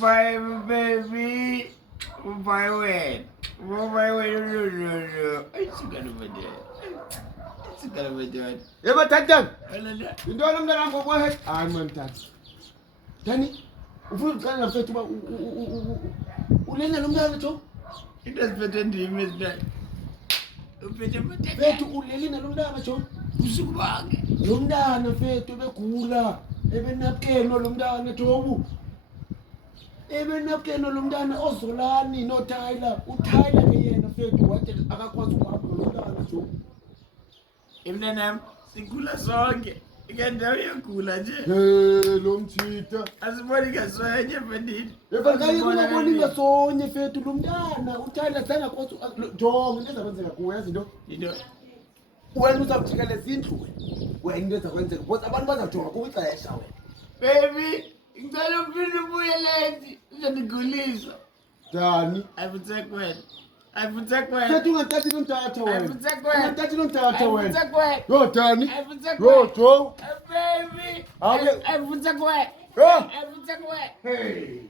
Bye, baby. Bye, wait. Bye, wait. No. It's gonna be there. It's gonna be there. Eba tatang. Alala. Ndio namda nangu go ahead. Man tat. Tani. Ufu kana fetu ba ulenga nomda nacho. It does better to him, is that? Fetu ulelina nomda nacho. Usubage. Nomda na fetu bekula. Ebe napkeno nomda na tomu. Ebe napkeno nomda ozolani no Tyler. UTyler ke yena fetu wathi akakwazi ukuhamba nomda nacho. Imnanam, sikula sonke. Ikandawo yakula nje. Lo mthitha. Asiboni ngasonye mfethu. Evakaye kubabona ingasonye fethu lo mntana uTyler sangakwazi jonga into ezakwenzeka kuwe yazi into. Into. Wena uzawujikeleza indlu wena into ezakwenzeka because abantu bazawujonga kuwe ixesha wena. Baby, ngicela uphinde ubuye late. Uzondigulisa. Dani. Ayivutsekwena. Fethu ungathathi lo mthatha wena. Ayivutsekwena. Ungathathi lo mthatha wena. Ayivutsekwena. Yo Dani. Ayivutsekwena. Yo Jo. Baby. Ayivutsekwena. Ayivutsekwena. Yo. Ayivutsekwena. Hey.